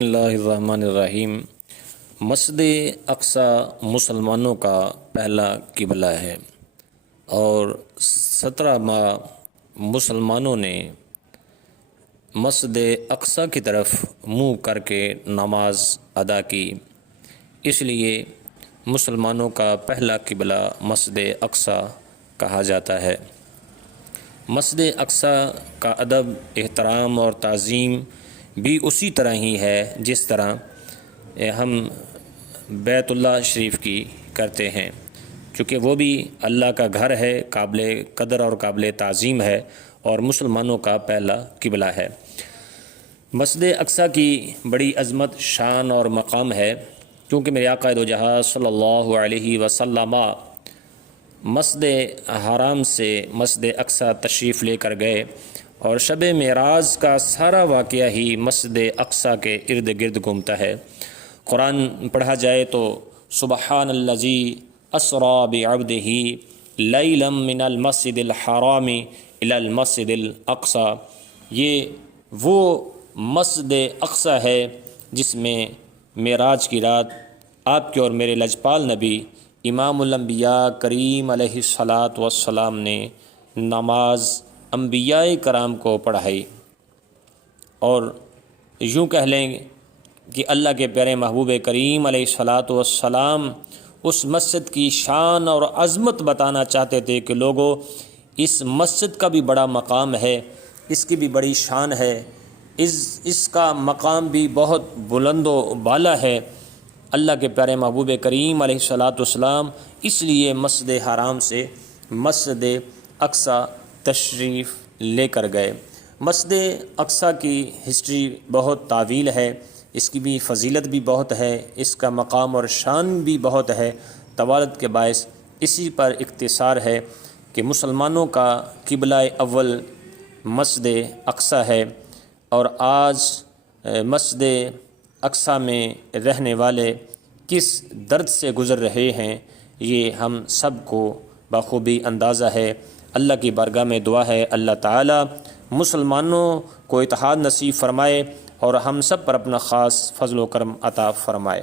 اللہ الرحمن الرحیم۔ مسجد اقصی مسلمانوں کا پہلا قبلہ ہے اور 17 ماہ مسلمانوں نے مسجد اقصی کی طرف منہ کر کے نماز ادا کی، اس لیے مسلمانوں کا پہلا قبلہ مسجد اقصی کہا جاتا ہے۔ مسجد اقصی کا ادب، احترام اور تعظیم بھی اسی طرح ہی ہے جس طرح ہم بیت اللہ شریف کی کرتے ہیں، چونکہ وہ بھی اللہ کا گھر ہے، قابل قدر اور قابل تعظیم ہے اور مسلمانوں کا پہلا قبلہ ہے۔ مسجد اقصی کی بڑی عظمت، شان اور مقام ہے، کیونکہ میرے آقا دو جہاں صلی اللہ علیہ وسلم مسجد حرام سے مسجد اقصی تشریف لے کر گئے اور شب معراج کا سارا واقعہ ہی مسجد اقصی کے ارد گرد گھومتا ہے۔ قرآن پڑھا جائے تو سبحان الذی اسری بعبدہ لیلا من المسجد الحرام الی المسجد الاقصی، یہ وہ مسجد اقصی ہے جس میں معراج کی رات آپ کے اور میرے لجپال نبی امام الانبیاء کریم علیہ الصلاۃ والسلام نے نماز انبیاء کرام کو پڑھائی، اور یوں کہہ لیں کہ اللہ کے پیارے محبوب کریم علیہ الصلاۃ والسلام اس مسجد کی شان اور عظمت بتانا چاہتے تھے کہ لوگوں، اس مسجد کا بھی بڑا مقام ہے، اس کی بھی بڑی شان ہے، اس کا مقام بھی بہت بلند و بالا ہے۔ اللہ کے پیارے محبوب کریم علیہ الصلاۃ والسلام اس لیے مسجد حرام سے مسجد اقصی تشریف لے کر گئے۔ مسجد اقصی کی ہسٹری بہت طویل ہے، اس کی بھی فضیلت بھی بہت ہے، اس کا مقام اور شان بھی بہت ہے۔ طوالت کے باعث اسی پر اختصار ہے کہ مسلمانوں کا قبلہ اول مسجد اقصی ہے، اور آج مسجد اقصی میں رہنے والے کس درد سے گزر رہے ہیں یہ ہم سب کو بخوبی اندازہ ہے۔ اللہ کی بارگاہ میں دعا ہے اللہ تعالی مسلمانوں کو اتحاد نصیب فرمائے اور ہم سب پر اپنا خاص فضل و کرم عطا فرمائے۔